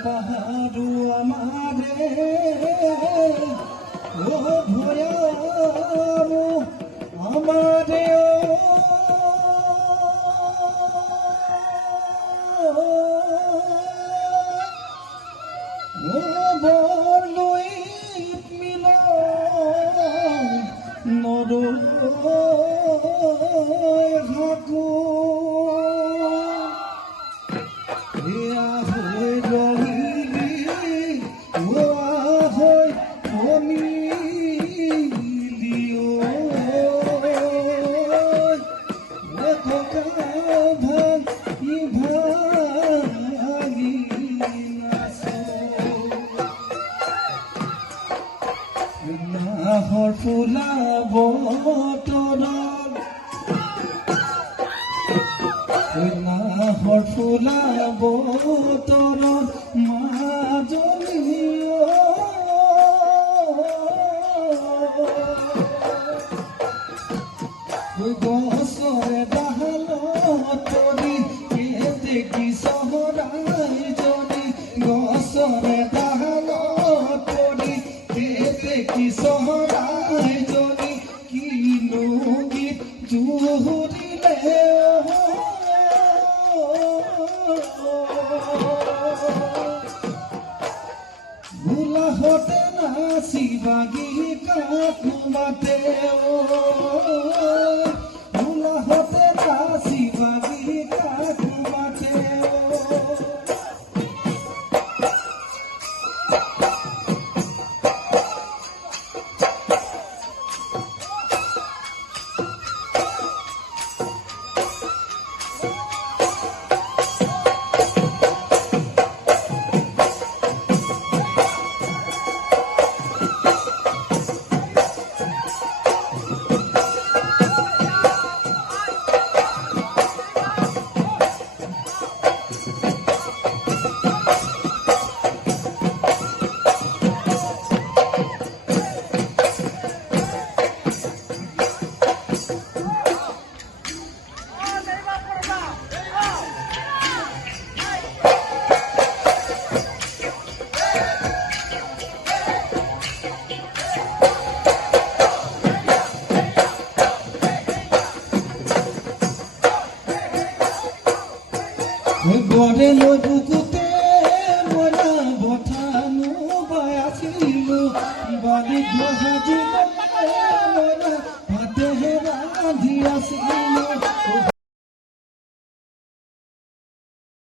পাহাড়ু আমাৰে ও ভয়াৰু আমাৰে ও বলই মিল নৰু হাকু নাহৰ ফুলা বতৰত নাহৰ ফুলা বতৰত মাজনী গছৰে ডালত তৰি দেখি চহৰাই জনী গছৰে ডালত তৰি দেখি চহৰাই জনী কিনো গীত জুৰিলে ভোলাহঁতে নাচি বাগি কাকো মাতে ভোলাহঁতে নাচি বাগি কাকো মাতে গড়ে লৈ বুকুতে মৰা বঠানো বাই আছিলো বালিত সাজি